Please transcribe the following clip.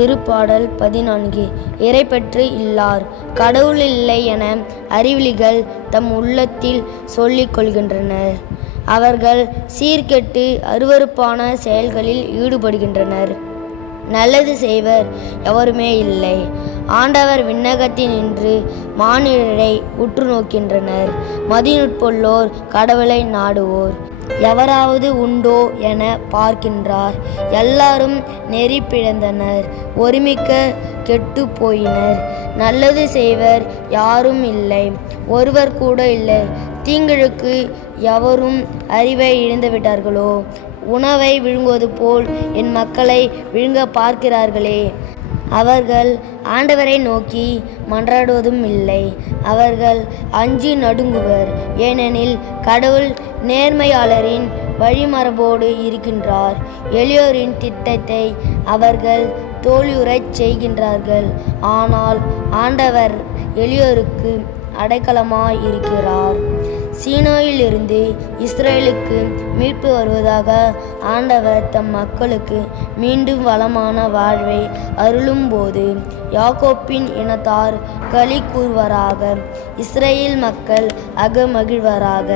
திருப்பாடல் பதினான்கு. இறைப்பற்று இல்லார். கடவுள் இல்லை என அறிவிலிகள் தம் உள்ளத்தில் சொல்லிக் கொள்கின்றனர். அவர்கள் சீர்கெட்டு அருவருப்பான செயல்களில் ஈடுபடுகின்றனர். நல்லது செய்வர் எவருமே இல்லை. ஆண்டவர் விண்ணகத்தில் நின்று மானிடரை உற்று நோக்கின்றனர் மதிநுட்புள்ளோர் கடவுளை நாடுவோர். எவராவது உண்டோ என பார்க்கின்றார். எல்லாரும் நெறி பிழந்தனர் ஒருமிக்க கெட்டு போயினர். நல்லது செய்வர் யாரும் இல்லை. ஒருவர் கூட இல்லை. தீங்களுக்கு எவரும் அறிவை இழந்துவிட்டார்களோ? உணவை விழுங்குவது போல் என் மக்களை விழுங்க பார்க்கிறார்களே. அவர்கள் ஆண்டவரை நோக்கி மன்றாடுவதும் இல்லை. அவர்கள் அஞ்சி நடுங்குவர். ஏனெனில் கடவுள் நேர்மையாளரின் வழிமரபோடு இருக்கின்றார். எளியோரின் திட்டத்தை அவர்கள் தோல்வியுறச் செய்கின்றார்கள். ஆனால் ஆண்டவர் எளியோருக்கு அடைக்கலமாய் இருக்கிறார் சீனாயிலிருந்து இஸ்ரேலுக்கு மீட்பு வருவதாக ஆண்டவர் தம் மக்களுக்கு மீண்டும் வளமான வாழ்வை அருளும்போது யாக்கோப்பின் இனத்தார் களி கூறுவராக இஸ்ரேல் மக்கள் அகமகிழ்வராக.